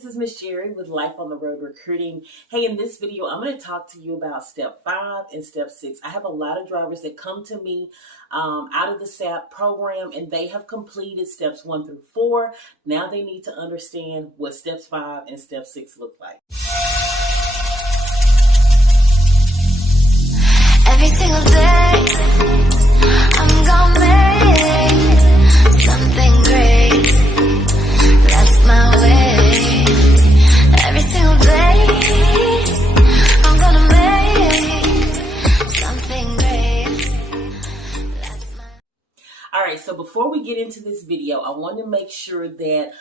This is Miss Jerri with Life on the Road Recruiting. Hey, in this video, I'm going to talk to you about step 5 and step 6. I have a lot of drivers that come to me out of the SAP program and they have completed steps 1 through 4. Now they need to understand what steps 5 and step 6 look like. Every single day, I'm gonna make something great. That's my way. Every single day, I'm gonna make something great. That's my... All right, so before we get into this video, I want to make sure that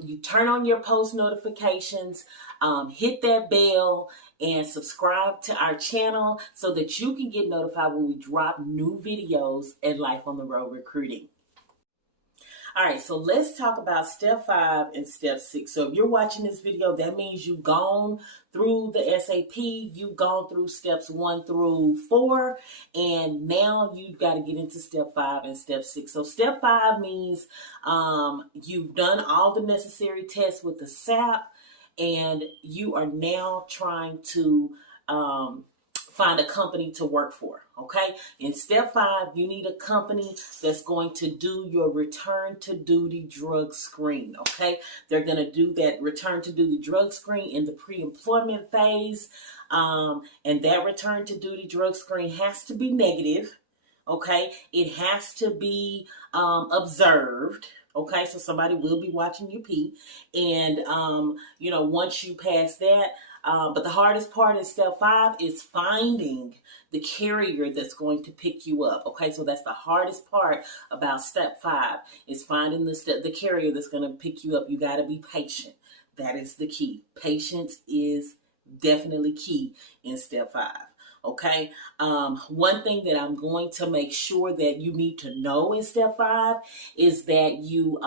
you turn on your post notifications, hit that bell, and subscribe to our channel so that you can get notified when we drop new videos at Life on the Road Recruiting. All right, so let's talk about step 5 and step 6. So if you're watching this video, that means you've gone through the SAP, you've gone through steps 1 through 4, and now you've got to get into step 5 and step 6. So step 5 means you've done all the necessary tests with the SAP, and you are now trying to find a company to work for, okay? In step 5, you need a company that's going to do your return to duty drug screen, okay? They're going to do that return to duty drug screen in the pre-employment phase, and that return to duty drug screen has to be negative, okay? It has to be observed. Okay, so somebody will be watching you pee, and once you pass that, but the hardest part in step 5 is finding the carrier that's going to pick you up. Okay, so that's the hardest part about step 5 is finding the carrier that's going to pick you up. You got to be patient. That is the key. Patience is definitely key in step 5. Okay, one thing that I'm going to make sure that you need to know in step 5 is that you,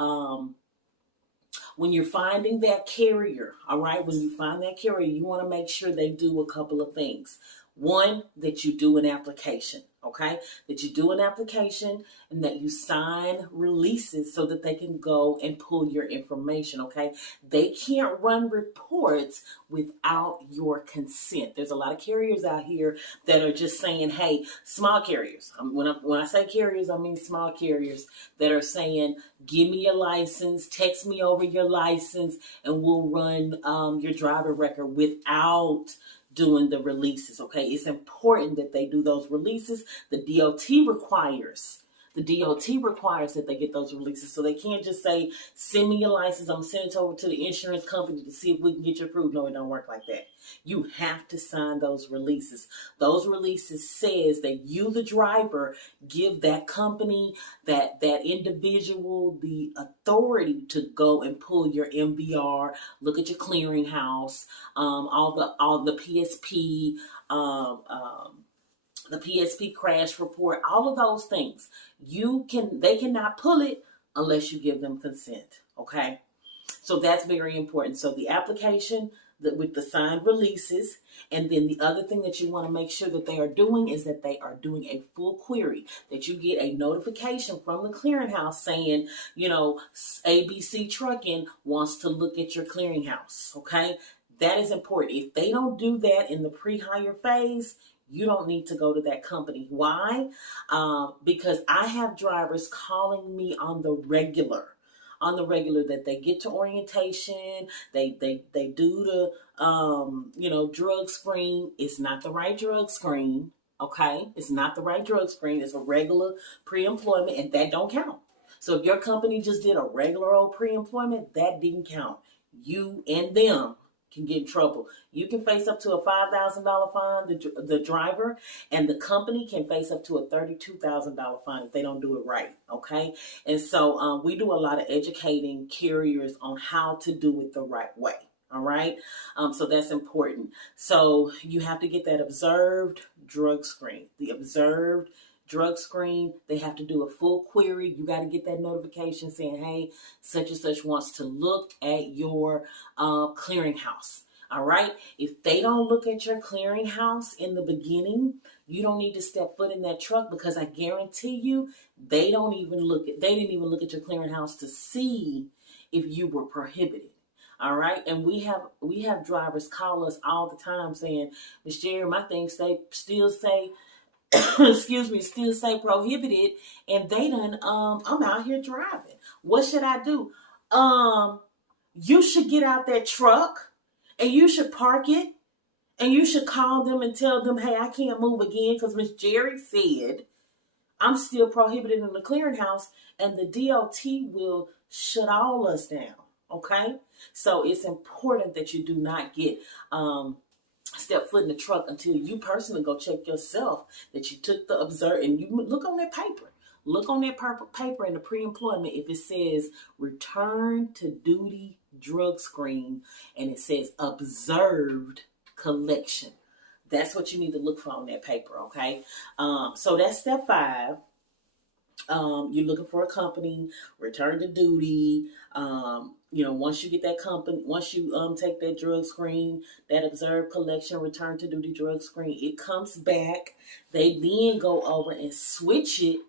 when you're finding that carrier, all right, when you find that carrier, you want to make sure they do a couple of things. One, that you do an application, okay, that you do an application and that you sign releases so that they can go and pull your information, okay? They can't run reports without your consent. There's a lot of carriers out here that are just saying, hey, small carriers. When I say carriers, I mean small carriers that are saying, give me your license, text me over your license, and we'll run your driver record without doing the releases, okay? It's important that they do those releases. The DOT requires that they get those releases. So they can't just say, send me your license, I'm sending it over to the insurance company to see if we can get you approved. No, it don't work like that. You have to sign those releases. Those releases says that you, the driver, give that company, that individual, the authority to go and pull your MVR, look at your clearinghouse, all the PSP, the PSP crash report, all of those things. They cannot pull it unless you give them consent, okay? So that's very important. So the application with the signed releases, and then the other thing that you want to make sure that they are doing is that they are doing a full query, that you get a notification from the clearinghouse saying, ABC Trucking wants to look at your clearinghouse, okay? That is important. If they don't do that in the pre-hire phase, you don't need to go to that company. Why? Because I have drivers calling me on the regular that they get to orientation, they do the drug screen. It's not the right drug screen, okay? It's not the right drug screen. It's a regular pre-employment, and that don't count. So if your company just did a regular old pre-employment, that didn't count. You and them can get in trouble. You can face up to a $5,000 fine, the driver, and the company can face up to a $32,000 fine if they don't do it right, okay? And so we do a lot of educating carriers on how to do it the right way, all right? So that's important. So you have to get that observed drug screen. The observed drug screen, they have to do a full query. You got to get that notification saying, hey, such and such wants to look at your clearinghouse. All right. If they don't look at your clearinghouse in the beginning, you don't need to step foot in that truck, because I guarantee you, they didn't even look at your clearinghouse to see if you were prohibited. All right, and we have drivers call us all the time saying, Miss Jerri, my thing still say excuse me, still say prohibited, and they done I'm out here driving. What should I do? You should get out that truck and you should park it and you should call them and tell them, hey, I can't move again because Miss Jerri said I'm still prohibited in the clearinghouse, and the DOT will shut all us down. Okay, so it's important that you do not get step foot in the truck until you personally go check yourself that you took the observe, and you look on that paper. Look on that paper in the pre-employment if it says return to duty drug screen and it says observed collection. That's what you need to look for on that paper, okay? So that's step 5. You're looking for a company, return to duty. Once you get that company, once you take that drug screen, that observed collection, return to duty drug screen, it comes back. They then go over and switch it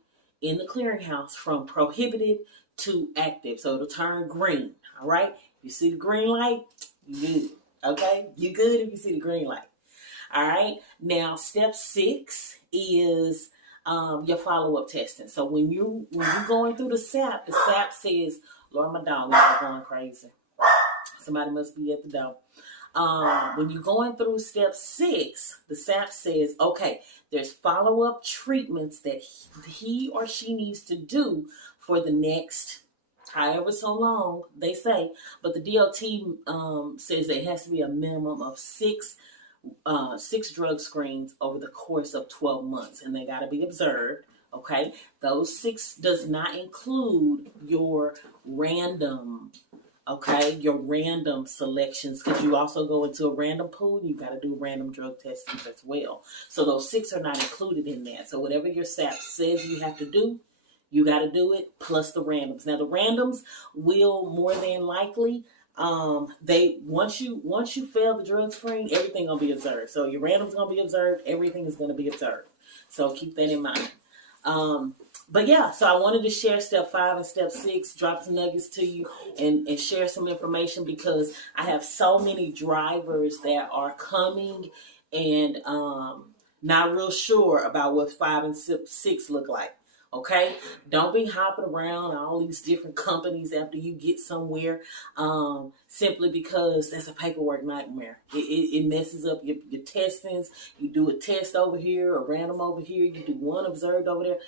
in the clearinghouse from prohibited to active. So it'll turn green. All right. If you see the green light, you good. Okay. You good if you see the green light. All right. Now, step 6 is your follow-up testing. So when you're going through the SAP says, Lord, my dog is going crazy. Somebody must be at the door. When you're going through step 6, the SAP says, okay, there's follow-up treatments that he or she needs to do for the next however so long, they say. But the DOT says there has to be a minimum of 6 drug screens over the course of 12 months, and they got to be observed. Okay, those 6 does not include your random, your random selections, because you also go into a random pool and you got to do random drug testing as well. So those 6 are not included in that. So whatever your SAP says you have to do, you got to do it plus the randoms. Now the randoms will more than likely once you fail the drug screen, everything gonna be observed. So your random's gonna be observed, everything is gonna be observed. So keep that in mind. But yeah, so I wanted to share step 5 and step 6, drop some nuggets to you and share some information, because I have so many drivers that are coming and not real sure about what 5 and 6 look like. Okay, don't be hopping around all these different companies after you get somewhere, simply because that's a paperwork nightmare. It messes up your testings. You do a test over here, a random over here. You do one observed over there.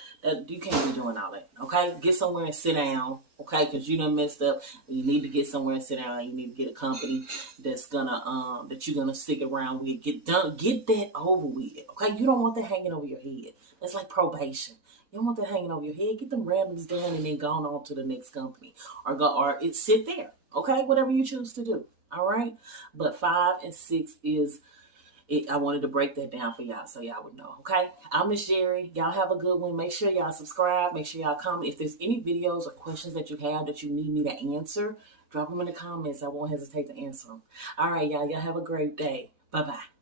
You can't be doing all that. Okay, get somewhere and sit down. Okay, because you done messed up. You need to get somewhere and sit down. You need to get a company that's gonna that you're gonna stick around with. Get that over with. Okay, you don't want that hanging over your head. That's like probation. You don't want that hanging over your head. Get them randoms done and then go on to the next company, or sit there. Okay, whatever you choose to do. All right, but 5 and 6 is it. I wanted to break that down for y'all so y'all would know. Okay, I'm Miss Jerri. Y'all have a good one. Make sure y'all subscribe. Make sure y'all comment. If there's any videos or questions that you have that you need me to answer, drop them in the comments. I won't hesitate to answer them. All right, y'all. Y'all have a great day. Bye bye.